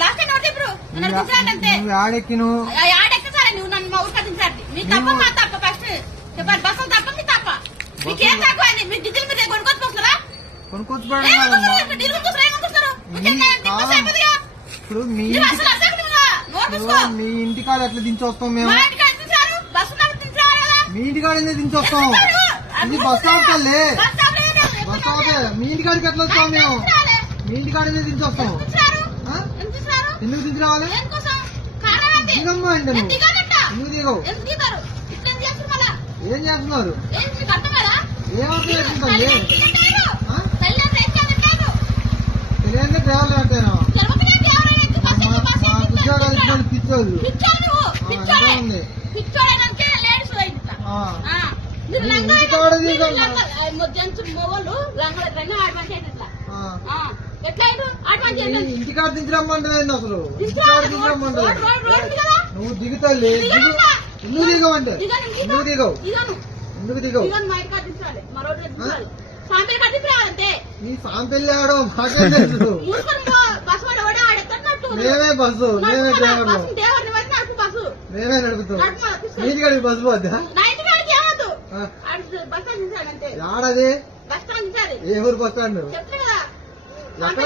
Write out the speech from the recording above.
last time నోటి ఇప్పుడు అంతే ఆడెక్కి ఆడెక్కిసారా నువ్వు నన్ను మా ఊరికి దించారు మీ తప్ప మా తప్ప ఫస్ట్ చెప్పండి బస్సు తప్ప మీ తప్ప మీకేం తక్కువ మీ డీజిల్ మీద కొనుక్కొచ్చుకొస్తారా ఇప్పుడు మీ ఇంటికాడ ఎట్లా దించొస్తాం మేము మీ ఇంటికాడ ఎందుకు దించొస్తాం ఇది బస్ స్టాప్ కల్లే బస్ స్టాప్ మీ ఇంటికాడికి ఎట్లా వస్తాం మేము మీ ఇంటికాడ ఎందుకు దించొస్తాం ఎందుకు దించి రావాలి దిగమ్మా అంటే నువ్వు ఎందుకు దిగవు ఏం చేస్తున్నారు ఏమర్థం చేసుకుంటాం తెలియదు డ్రైవర్లు అంటేనా మా ఉద్యోగాలు ఇచ్చిన పిచ్చోళ్ళు ఉంది ఇంటికాడ దించరమ్మంటే అసలు ఇంటికాడ దించరమ్మంటే నువ్వు దిగుతాలే ఎందుకు దిగవంటే ఎందుకు దిగవు ఎందుకు దిగవు నీ సాంపెల్లి ఆడో మాకేం తెలుసు మేమే బస్సు మేమే డ్రైవర్లు మేమే నడుపుతాం నీటికాడికి బస్సు పోద్దా ఆడది ఏ ఊరు బస్ స్టాండ్ ఎక్కడ